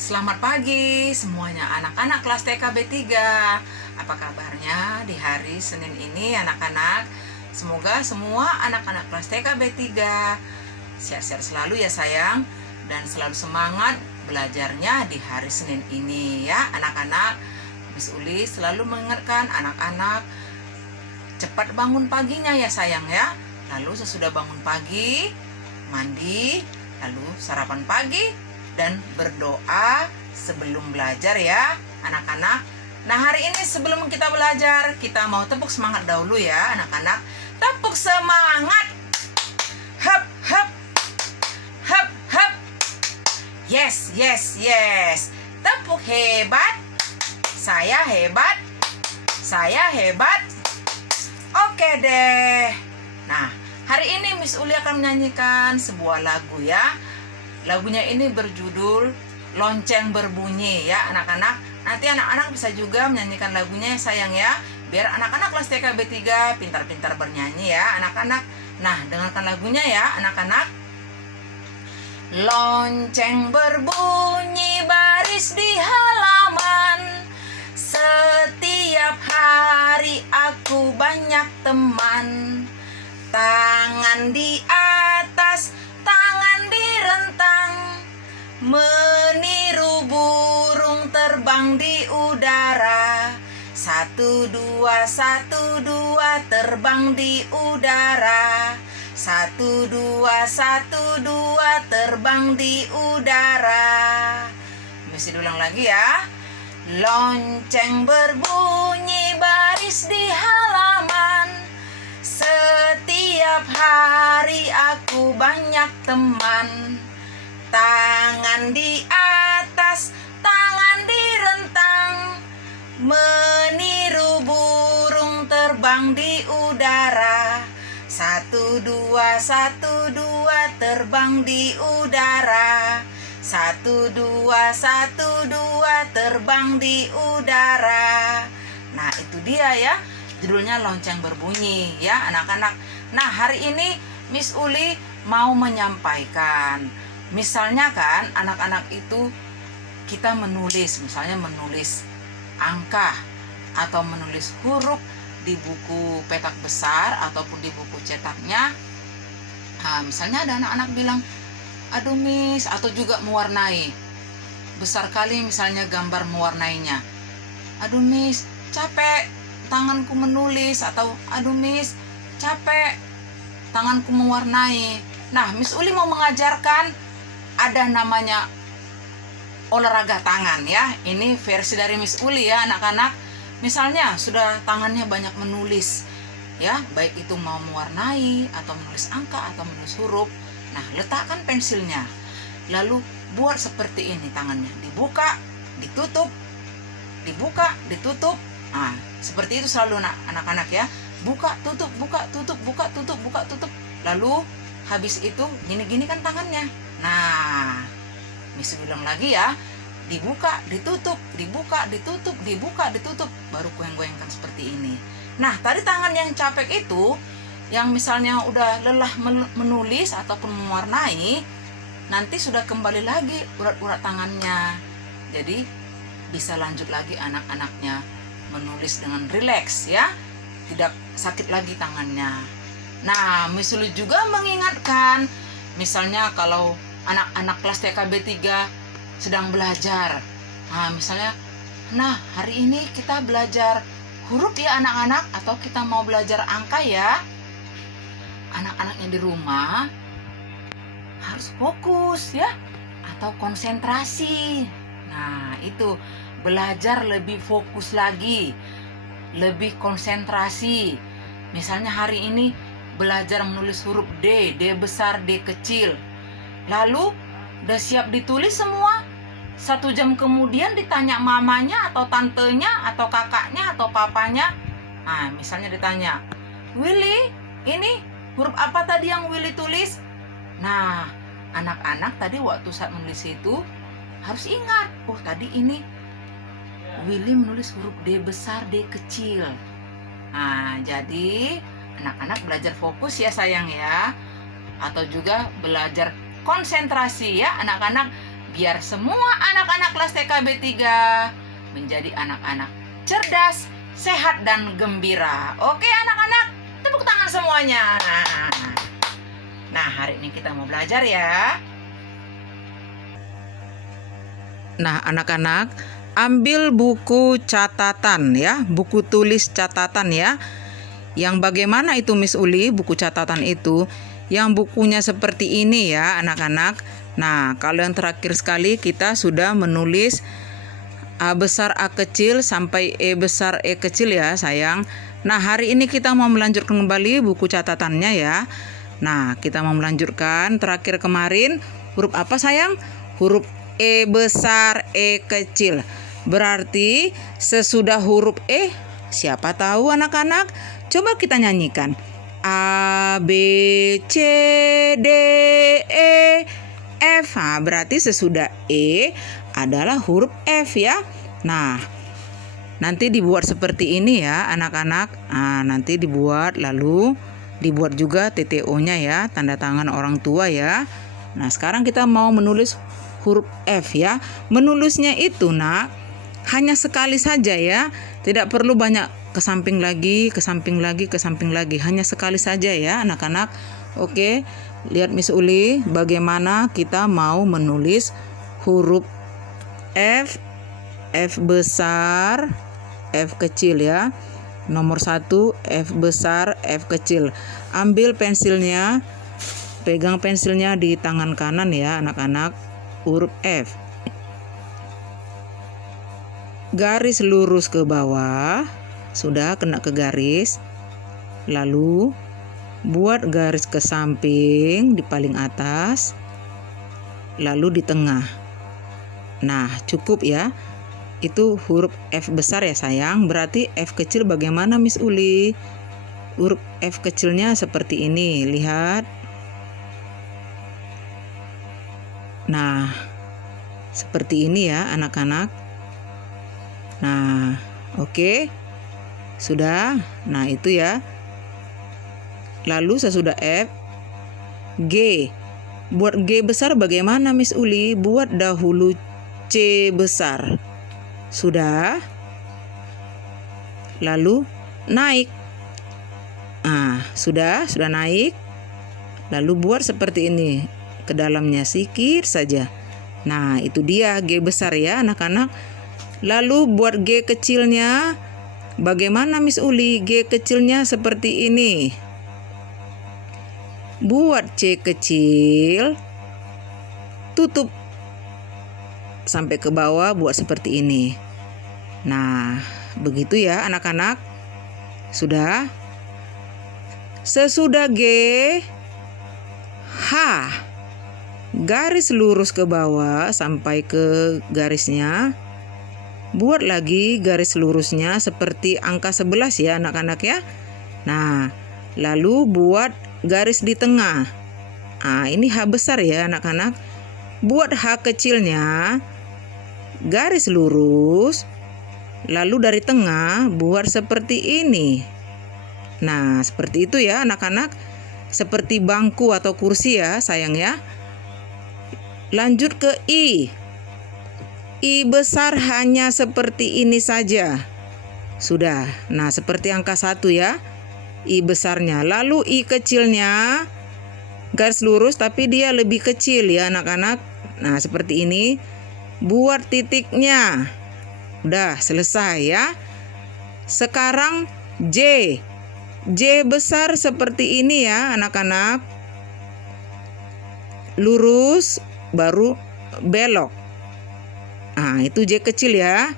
Selamat pagi semuanya anak-anak kelas TK B3. Apa kabarnya di hari Senin ini anak-anak? Semoga semua anak-anak kelas TK B3 sehat-sehat selalu ya sayang, dan selalu semangat belajarnya di hari Senin ini ya anak-anak. Miss Uli selalu mengingatkan anak-anak cepat bangun paginya ya sayang ya. Lalu sesudah bangun pagi, mandi, lalu sarapan pagi dan berdoa sebelum belajar ya anak-anak. Nah, hari ini sebelum kita belajar, kita mau tepuk semangat dahulu ya anak-anak. Tepuk semangat. Hap hap hap hap. Yes yes yes. Tepuk hebat. Saya hebat. Saya hebat. Oke deh. Nah, hari ini Miss Uli akan menyanyikan sebuah lagu ya. Lagunya ini berjudul Lonceng Berbunyi ya anak-anak. Nanti anak-anak bisa juga menyanyikan lagunya ya sayang ya. Biar anak-anak kelas TK B3 pintar-pintar bernyanyi ya anak-anak. Nah, dengarkan lagunya ya anak-anak. Lonceng berbunyi baris di halaman. Setiap hari aku banyak teman. Tangan di atas, tangan direntang, meniru burung terbang di udara. 1, 2, 1, 2 terbang di udara. 1, 2, 1, 2 terbang di udara. Mesti diulang lagi ya. Lonceng berbunyi baris di halaman. Setiap hari aku banyak teman. Tangan di atas, tangan direntang, meniru burung terbang di udara. 1, 2, 1, 2 terbang di udara. 1, 2, 1, 2 terbang di udara. Nah, itu dia ya. Judulnya Lonceng Berbunyi ya anak-anak. Nah, hari ini Miss Uli mau menyampaikan, misalnya kan anak-anak itu kita menulis, misalnya menulis angka atau menulis huruf di buku petak besar ataupun di buku cetaknya. Nah, misalnya ada anak-anak bilang, aduh Miss, atau juga mewarnai, besar kali misalnya gambar mewarnainya. Aduh Miss, capek tanganku menulis, atau aduh Miss, capek tanganku mewarnai. Nah, Miss Uli mau mengajarkan ada namanya olahraga tangan ya. Ini versi dari Miss Uli ya anak-anak. Misalnya sudah tangannya banyak menulis ya, baik itu mau mewarnai atau menulis angka atau menulis huruf. Nah, letakkan pensilnya. Lalu buat seperti ini tangannya. Dibuka, ditutup, dibuka, ditutup. Nah, seperti itu selalu anak-anak ya. Buka, tutup, buka, tutup, buka, tutup, buka, tutup. Lalu habis itu gini-gini kan tangannya. Nah, Miss bilang lagi ya. Dibuka, ditutup, dibuka, ditutup, dibuka, ditutup. Baru goyang-goyangkan seperti ini. Nah, tadi tangan yang capek itu, yang misalnya udah lelah menulis ataupun mewarnai, nanti sudah kembali lagi urat-urat tangannya. Jadi bisa lanjut lagi anak-anaknya menulis dengan rileks ya, tidak sakit lagi tangannya. Nah, Miss Uli juga mengingatkan, misalnya kalau anak-anak kelas TK B3 sedang belajar, nah misalnya, nah hari ini kita belajar huruf ya anak-anak, atau kita mau belajar angka ya. Anak-anaknya di rumah harus fokus ya, atau konsentrasi. Nah, itu belajar lebih fokus lagi, lebih konsentrasi. Misalnya hari ini belajar menulis huruf D, D besar, D kecil. Lalu udah siap ditulis semua. 1 jam kemudian ditanya mamanya atau tantenya atau kakaknya atau papanya. Nah, misalnya ditanya, Willy, ini huruf apa tadi yang Willy tulis? Nah, anak-anak tadi waktu saat menulis itu harus ingat, oh tadi ini Willy menulis huruf D besar, D kecil. Nah, jadi anak-anak belajar fokus ya sayang ya. Atau juga belajar konsentrasi ya anak-anak. biar semua anak-anak kelas TKB 3 menjadi anak-anak cerdas, sehat, dan gembira. Oke anak-anak, tepuk tangan semuanya. Nah, hari ini kita mau belajar ya. Nah, anak-anak, ambil buku catatan ya, buku tulis catatan ya. Yang bagaimana itu Miss Uli, buku catatan itu? Yang bukunya seperti ini ya anak-anak. Nah, kalau yang terakhir sekali kita sudah menulis A besar A kecil sampai E besar E kecil ya sayang. Nah, hari ini kita mau melanjutkan kembali buku catatannya ya. Nah, kita mau melanjutkan terakhir kemarin huruf apa sayang? Huruf E besar E kecil. Berarti sesudah huruf E, siapa tahu anak-anak? Coba kita nyanyikan. A, B, C, D, E, F. Nah, berarti sesudah E adalah huruf F ya. Nah, nanti dibuat seperti ini ya anak-anak. Nah, nanti dibuat lalu dibuat juga TTO-nya ya, tanda tangan orang tua ya. Nah, sekarang kita mau menulis huruf F ya. Menulisnya itu nak hanya sekali saja ya. Tidak perlu banyak ke samping lagi, ke samping lagi, ke samping lagi. Hanya sekali saja ya anak-anak. Oke, lihat Miss Uli bagaimana kita mau menulis huruf F. F besar, F kecil ya. Nomor 1 F besar, F kecil. Ambil pensilnya, pegang pensilnya di tangan kanan ya anak-anak. Huruf F. Garis lurus ke bawah, sudah kena ke garis. Lalu buat garis ke samping di paling atas, lalu di tengah. Nah, cukup ya. Itu huruf F besar ya sayang. Berarti F kecil bagaimana Miss Uli? Huruf F kecilnya seperti ini. Lihat. Nah, seperti ini ya anak-anak. Nah, oke. Sudah. Nah, itu ya. Lalu sesudah F, G. Buat G besar bagaimana Miss Uli? Buat dahulu C besar. Sudah. Lalu naik. Nah, sudah naik. Lalu buat seperti ini. Ke dalamnya sedikit saja. Nah, itu dia G besar ya anak-anak. Lalu buat G kecilnya bagaimana Miss Uli? G kecilnya seperti ini. Buat C kecil, tutup sampai ke bawah, buat seperti ini. Nah, begitu ya anak-anak. Sudah. Sesudah G, H. Garis lurus ke bawah sampai ke garisnya. Buat lagi garis lurusnya seperti angka 11 ya anak-anak ya. Nah, lalu buat garis di tengah. Nah, ini H besar ya anak-anak. Buat H kecilnya, garis lurus, lalu dari tengah buat seperti ini. Nah, seperti itu ya anak-anak. Seperti bangku atau kursi ya sayang ya. Lanjut ke I. I besar hanya seperti ini saja. Sudah. Nah, seperti angka 1 ya. I besarnya. Lalu I kecilnya garis lurus tapi dia lebih kecil ya anak-anak. Nah, seperti ini. Buat titiknya. Udah selesai ya. Sekarang J. J besar seperti ini ya anak-anak. Lurus baru belok. Nah, itu J kecil ya.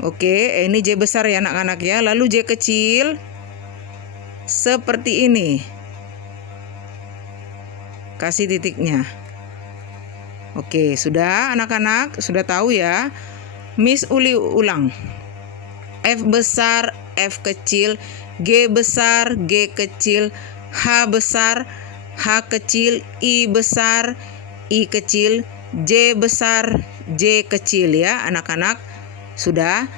Oke, ini J besar ya anak-anak ya. Lalu J kecil seperti ini. Kasih titiknya. Oke, sudah anak-anak, sudah tahu ya. Miss Uli ulang. F besar, F kecil, G besar, G kecil, H besar, H kecil, I besar, I kecil, J besar, J kecil ya anak-anak. Sudah.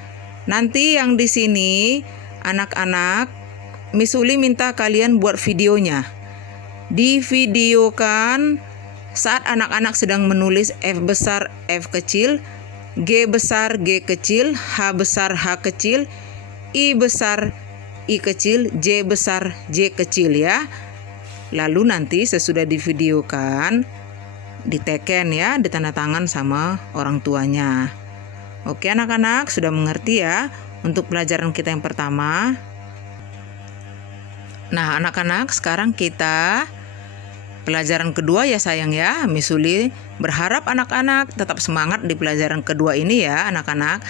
Nanti yang di sini anak-anak, Miss Uli minta kalian buat videonya. Divideokan saat anak-anak sedang menulis F besar F kecil, G besar G kecil, H besar H kecil, I besar I kecil, J besar J kecil ya. Lalu nanti sesudah divideokan, diteken ya, ditanda tangan sama orang tuanya. Oke anak-anak, sudah mengerti ya untuk pelajaran kita yang pertama. Nah anak-anak, sekarang kita pelajaran kedua ya sayang ya. Miss Uli berharap anak-anak tetap semangat di pelajaran kedua ini ya anak-anak.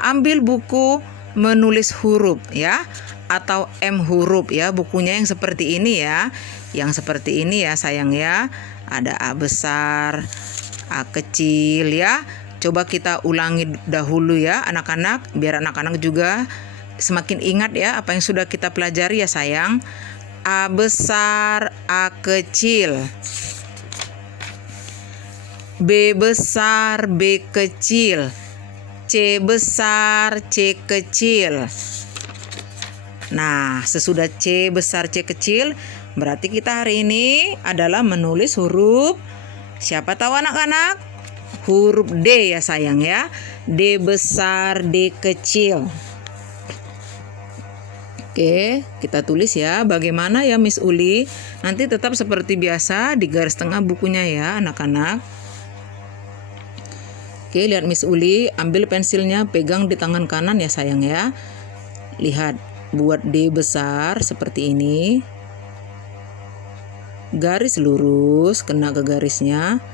Ambil buku menulis huruf ya, atau M huruf ya, bukunya yang seperti ini ya. Yang seperti ini ya sayang ya. Ada A besar, A kecil ya. Coba kita ulangi dahulu ya anak-anak, biar anak-anak juga semakin ingat ya apa yang sudah kita pelajari ya sayang. A besar A kecil, B besar B kecil, C besar C kecil. Nah, sesudah C besar C kecil, berarti kita hari ini adalah menulis huruf, siapa tahu anak-anak? Huruf D ya sayang ya. D besar D kecil. Oke, kita tulis ya. Bagaimana ya Miss Uli? Nanti tetap seperti biasa di garis tengah bukunya ya anak-anak. Oke, lihat Miss Uli, ambil pensilnya, pegang di tangan kanan ya sayang ya. Lihat, buat D besar seperti ini. Garis lurus, kena ke garisnya.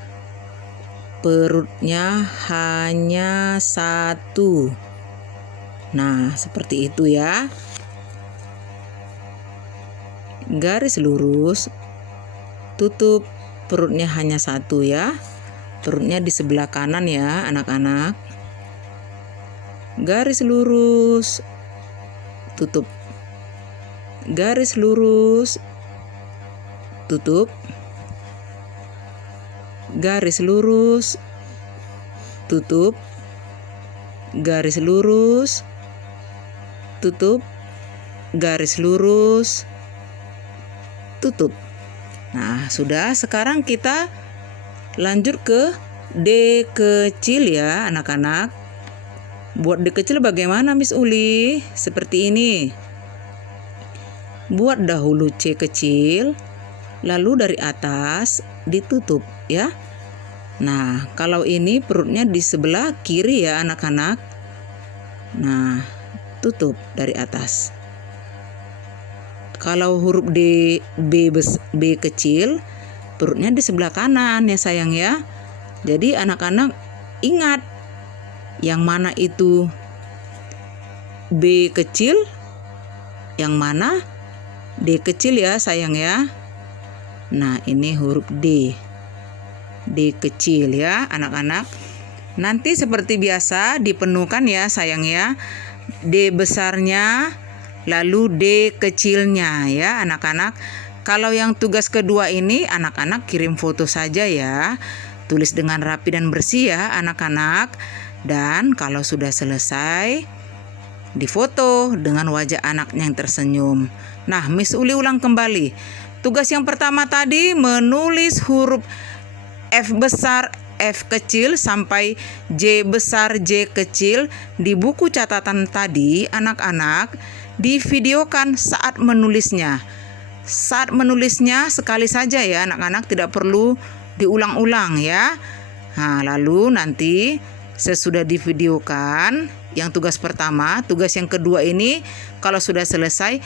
Perutnya hanya satu. Nah, seperti itu ya. Garis lurus, tutup, perutnya hanya satu ya. Perutnya di sebelah kanan ya anak-anak. Garis lurus, tutup. Garis lurus, tutup. Garis lurus, tutup. Garis lurus, tutup. Garis lurus, tutup. Nah, sudah. Sekarang kita lanjut ke D kecil ya anak-anak. Buat D kecil bagaimana Miss Uli? Seperti ini. Buat dahulu C kecil, lalu dari atas ditutup ya. Nah, kalau ini perutnya di sebelah kiri ya anak-anak. Nah, tutup dari atas. Kalau huruf D, B kecil, perutnya di sebelah kanan ya sayang ya. Jadi anak-anak ingat yang mana itu B kecil, yang mana D kecil ya sayang ya. Nah ini huruf D, D kecil ya anak-anak. Nanti seperti biasa dipenuhkan ya sayang ya. D besarnya, lalu D kecilnya ya anak-anak. Kalau yang tugas kedua ini anak-anak kirim foto saja ya. Tulis dengan rapi dan bersih ya anak-anak. Dan kalau sudah selesai, difoto dengan wajah anaknya yang tersenyum. Nah, Miss Uli ulang kembali. Tugas yang pertama tadi menulis huruf F besar F kecil sampai J besar J kecil di buku catatan tadi anak-anak. Divideokan saat menulisnya. Saat menulisnya sekali saja ya anak-anak, tidak perlu diulang-ulang ya. Nah, lalu nanti sesudah divideokan yang tugas pertama, tugas yang kedua ini kalau sudah selesai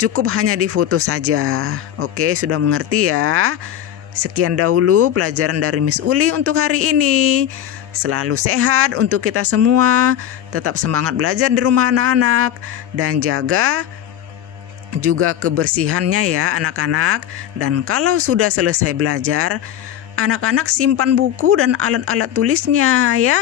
cukup hanya difoto saja. Oke, sudah mengerti ya. Sekian dahulu pelajaran dari Miss Uli untuk hari ini. Selalu sehat untuk kita semua, tetap semangat belajar di rumah anak-anak, dan jaga juga kebersihannya ya anak-anak. Dan kalau sudah selesai belajar, anak-anak simpan buku dan alat-alat tulisnya ya.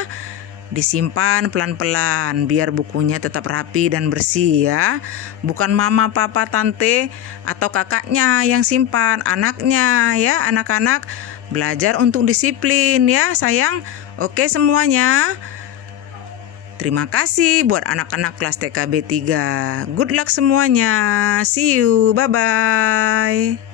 Disimpan pelan-pelan biar bukunya tetap rapi dan bersih ya. Bukan mama, papa, tante, atau kakaknya yang simpan, anaknya ya anak-anak. Belajar untuk disiplin ya sayang. Oke semuanya. Terima kasih buat anak-anak kelas TKB 3. Good luck semuanya. See you. Bye-bye.